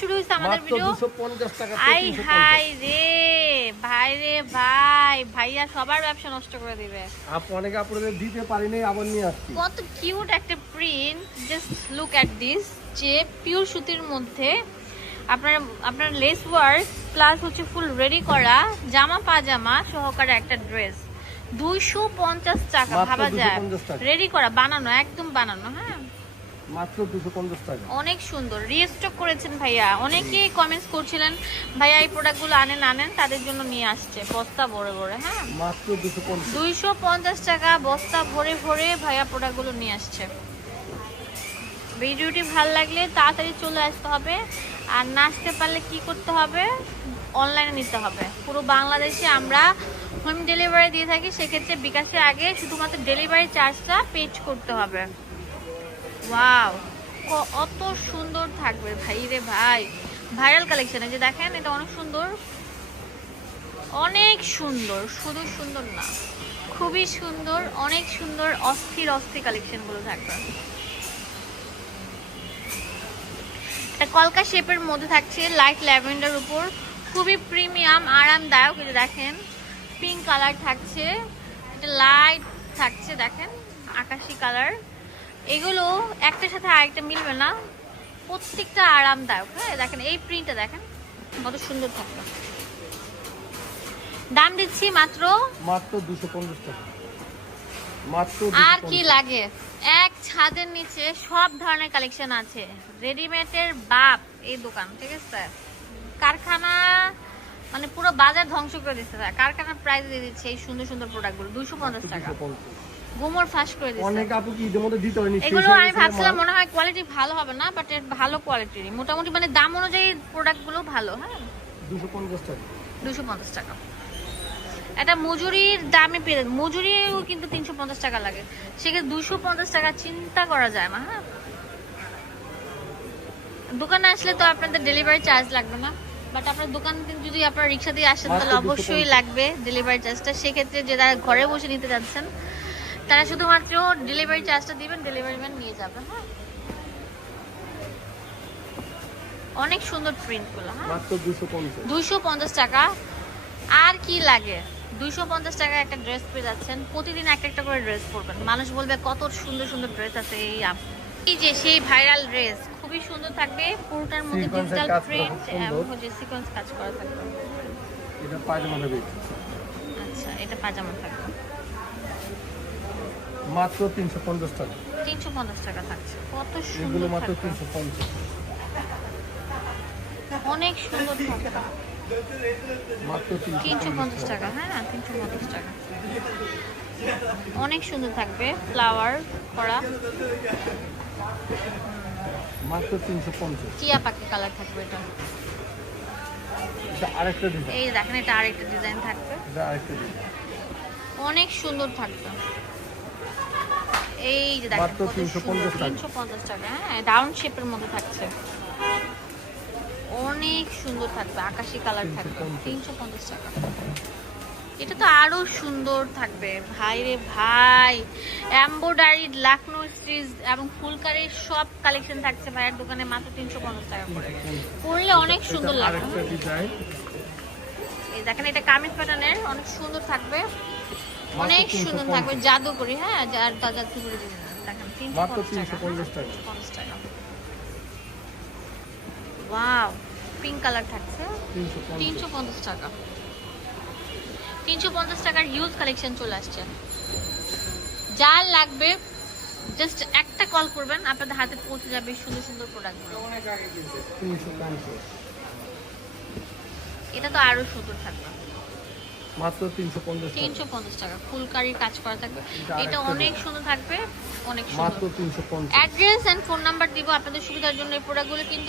শুরু হয়েছে আমাদের ভিডিও। 250 টাকা। আই হাই রে ভাই রে ভাই, ভাইয়া সবার ব্যবসা নষ্ট করে দিবে। অনেকে আপনাদের দিতে পারিনি, আবার নিয়ে আসছি। কত কিউট একটা print, just look at this. যে পিওর সুতির মধ্যে আপনার লেস ওয়ার্ক প্লাস হচ্ছে ফুল রেডি করা জামা পাজামা সহকারে একটা ড্রেস। 250 টাকা, ভাবা যায়। রেডি করা, বানানো, একদম বানানো। হ্যাঁ, মাত্র 250 টাকা। অনেক সুন্দর। রিস্টক করেছেন ভাইয়া। অনেকেই কমেন্টস করছিলেন ভাইয়া এই প্রোডাক্টগুলো আনেন, তাদের জন্য নিয়ে আসছে বস্তা ভরে ভরে। হ্যাঁ, মাত্র 250 টাকা বস্তা ভরে ভরে ভাইয়া প্রোডাক্টগুলো নিয়ে আসছে। ভিডিওটি ভালো লাগলে তাড়াতাড়ি চলে আসতে হবে, আর না আসতে পারলে কি করতে হবে, অনলাইনে নিতে হবে। পুরো বাংলাদেশে আমরা হোম ডেলিভারি দিয়ে থাকি, সেক্ষেত্রে বিকাশের আগে শুধুমাত্র ডেলিভারি চার্জটা পেড করতে হবে। ওয়াও, কত সুন্দর থাকবে ভাই রে ভাই। ভাইরাল কালেকশন, এই যে দেখেন, এটা অনেক সুন্দর, অনেক সুন্দর। শুধু সুন্দর না, খুবই সুন্দর, অনেক সুন্দর। অস্থির অস্থির কালেকশন গুলো থাকবে। এটা কলকা শেপের মধ্যে থাকছে, লাইট ল্যাভেন্ডার উপর, খুবই প্রিমিয়াম আরামদায়ক। এটা দেখেন, পিঙ্ক কালার থাকছে, এটা লাইট থাকছে, দেখেন আকাশি কালার। এগুলো একটার সাথে আরেকটা মিলবে না, প্রত্যেকটা আরামদায়ক। হ্যাঁ, দেখেন এই প্রিন্টটা দেখেন কত সুন্দর থাকবে। দাম দিচ্ছি মাত্র 250 টাকা। মাত্র আর কি লাগে। এক ছাদের নিচে সব ধরনের কালেকশন আছে। রেডিমেডের বাপ এই দোকান, ঠিক আছে। কারখানা মানে পুরো বাজার ধ্বংস করে দিচ্ছে। কারখানার প্রাইস দিয়ে দিচ্ছে এই সুন্দর সুন্দর প্রোডাক্টগুলো 250 টাকা। গোমর ফাঁস করে দিচ্ছে। অনেক আপু কি এর মধ্যে দিতে হয়নি। এগুলো আমি ভাবছিলাম মনে হয় কোয়ালিটি ভালো হবে না, বাট এর ভালো কোয়ালিটির, মোটামুটি মানে দাম অনুযায়ী প্রোডাক্টগুলো ভালো। হ্যাঁ, 250 টাকা। 250 টাকা। এটা মজুরির দামে পেয়ে, মজুরিও কিন্তু 350 টাকা লাগে, সেক্ষেত্রে 250 টাকা চিন্তা করা যায় না। হ্যাঁ, দোকানে আসলে তো আপনাদের ডেলিভারি চার্জ লাগবে না, বাট আপনার দোকান যদি আপনার রিক্সা দিয়ে আসেন তাহলে অবশ্যই লাগবে ডেলিভারি চার্জটা। সেক্ষেত্রে যে যারা ঘরে বসে নিতে যাচ্ছেন তারা শুধুমাত্র ডেলিভারি চার্জটা দিবেন, ডেলিভারি ম্যান নিয়ে যাবে। হ্যাঁ, অনেক সুন্দর প্রিন্টগুলো। হ্যাঁ, মাত্র 250 টাকা। আর কি লাগে। 250 টাকা একটা ড্রেস পেয়ে যাচ্ছেন। প্রতিদিন একটা একটা করে ড্রেস পরবেন, মানুষ বলবে কত সুন্দর সুন্দর ড্রেস আছে। এই যে সেই ভাইরাল ড্রেস, খুবই সুন্দর থাকবে। পুরোটার মধ্যে ডিজিটাল প্রিন্ট এবং হচ্ছে সিকোয়েন্স কাজ করা থাকবে। এটা পায়জামা দেবে। আচ্ছা, এটা পাজামা থাকবে। মাত্র 350 টাকা। 350 টাকা থাকছে। কত এগুলো সুন্দর মাত্র থাকবে, 350। অনেক সুন্দর থাকবে। মাত্র 350 টাকা। হ্যাঁ, 350 টাকা। অনেক সুন্দর থাকবে, ফ্লাওয়ার করা। মাত্র 350। টিয়া পাখি কালার থাকবে এটা। এটা আরেকটা ডিজাইন। এই দেখেন, এটা আরেকটা ডিজাইন থাকবে, এটা আরেকটা ডিজাইন। অনেক সুন্দর থাকবে। এই যে দেখেন মাত্র 350 টাকা। হ্যাঁ, ডাউন শেপের মধ্যে থাকছে, অনেক সুন্দর থাকবে, আকাশি কালার থাকবে। 350 টাকা। এটা তো আরো সুন্দর থাকবে ভাই রে ভাই। এমব্রয়ডারি, লাখনৌ স্টিচ এবং ফুলকারির সব কালেকশন থাকছে ভাইয়ের দোকানে মাত্র 350 টাকা করে। পরলে অনেক সুন্দর লাগবে। আরেকটা ডিজাইন। এই দেখেন, এটা কামিজ প্যাটার্নের, অনেক সুন্দর থাকবে, অনেক সুন্দর থাকবে, জাদুকরি। হ্যাঁ, জাদুকরি ডিজাইন। দেখেন 350 টাকা। ওয়াও, পিঙ্ক কালার থাকছে, 350 টাকা। 350 টাকার হিউজ কালেকশন চলে আসছে। যার লাগবে জাস্ট একটা কল করবেন, আপনাদের হাতে পৌঁছে যাবে সুন্দর সুন্দর প্রোডাক্টগুলো। এটা তো আরো সুন্দর থাকবে, মাত্র 350 টাকা। ফুলকারির কাজ করা থাকবে, এটা অনেক সুন্দর থাকবে, অনেক সুন্দর। মাত্র 350। অ্যাড্রেস এন্ড ফোন নাম্বার দিব আপনাদের সুবিধার জন্য। এই প্রোডাক্টগুলো কিন্তু